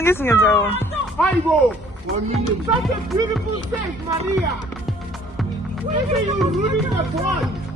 알겠습니다. 아이고, such a beautiful face, Maria. Where are you rooting the ball?